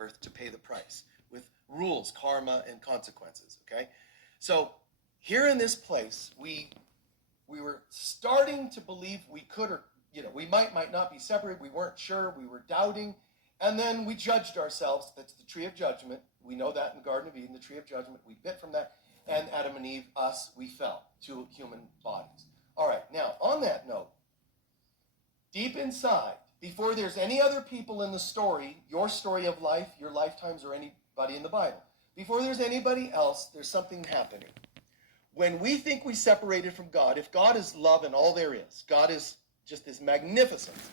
earth to pay the price with rules, karma, and consequences, okay? So here in this place, we were starting to believe we could, or we might not be separated. We weren't sure. We were doubting. And then we judged ourselves. That's the tree of judgment. We know that in the Garden of Eden, the tree of judgment. We bit from that. And Adam and Eve, us, we fell to human bodies. All right, now, on that note, deep inside, before there's any other people in the story, your story of life, your lifetimes, or anybody in the Bible, before there's anybody else, there's something happening. When we think we separated from God, if God is love and all there is, God is just this magnificence,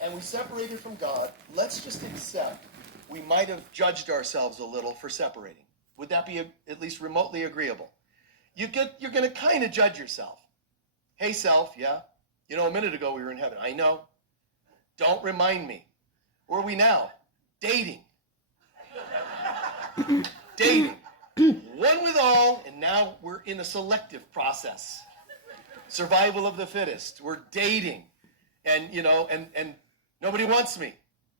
and we separated from God, let's just accept we might have judged ourselves a little for separating. Would that be at least remotely agreeable? You're going to kind of judge yourself. Hey, self, yeah? A minute ago we were in heaven. I know. Don't remind me. Where are we now? Dating. Dating. One with all, and now we're in a selective process. Survival of the fittest. We're dating. And, and nobody wants me.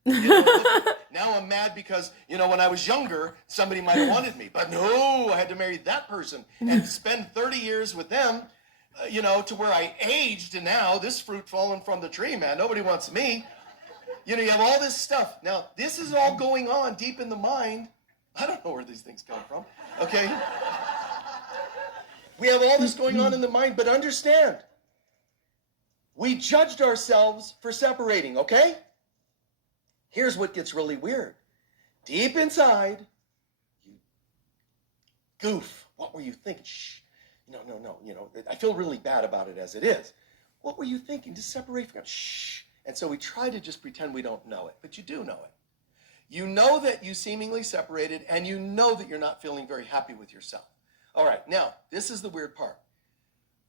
Now I'm mad because, when I was younger, somebody might have wanted me. But no, I had to marry that person and spend 30 years with them, to where I aged, and now this fruit falling from the tree, man. Nobody wants me. You have all this stuff. Now, this is all going on deep in the mind. I don't know where these things come from, okay? We have all this going on in the mind, but understand, we judged ourselves for separating, okay? Here's what gets really weird. Deep inside, you goof. What were you thinking? Shh. No. I feel really bad about it as it is. What were you thinking? To separate from God. Shh. And so we try to just pretend we don't know it, but you do know it. You know that you seemingly separated, and you know that you're not feeling very happy with yourself. All right, now, this is the weird part.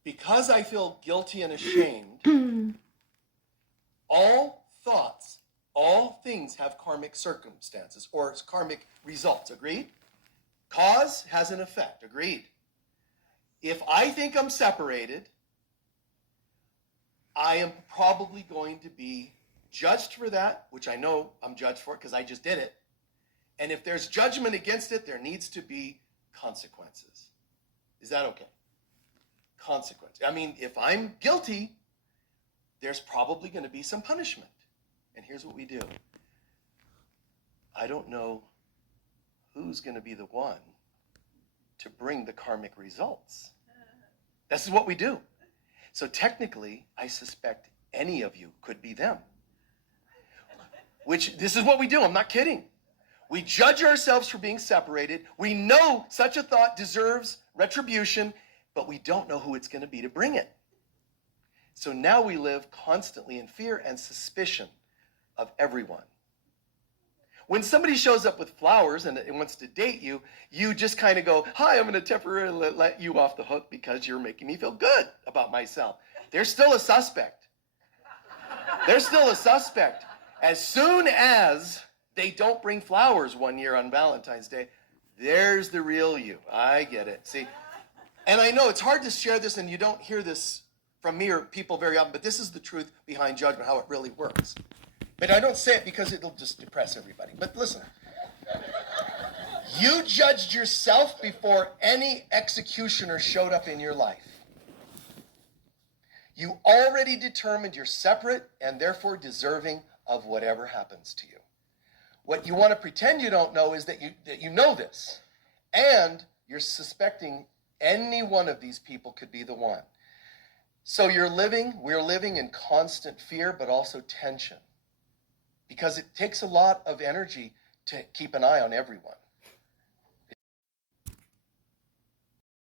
Because I feel guilty and ashamed, all thoughts, all things have karmic circumstances or karmic results. Agreed? Cause has an effect. Agreed? If I think I'm separated, I am probably going to be judged for that, which I know I'm judged for because I just did it. And if there's judgment against it, there needs to be consequences. Is that okay? Consequence. I mean, if I'm guilty, there's probably going to be some punishment. And here's what we do. I don't know who's going to be the one to bring the karmic results. This is what we do. So technically, I suspect any of you could be them. This is what we do. I'm not kidding. We judge ourselves for being separated. We know such a thought deserves retribution, but we don't know who it's going to be to bring it. So now we live constantly in fear and suspicion of everyone. When somebody shows up with flowers and wants to date you, you just kind of go, hi, I'm going to temporarily let you off the hook because you're making me feel good about myself. They're still a suspect. They're still a suspect. As soon as they don't bring flowers one year on Valentine's Day, there's the real you. I get it. See? And I know it's hard to share this, and you don't hear this from me or people very often, but this is the truth behind judgment, how it really works. But I don't say it because it'll just depress everybody. But listen, you judged yourself before any executioner showed up in your life. You already determined you're separate and therefore deserving of whatever happens to you. What you want to pretend you don't know is that you know this, and you're suspecting any one of these people could be the one. So we're living in constant fear, but also tension. Because it takes a lot of energy to keep an eye on everyone.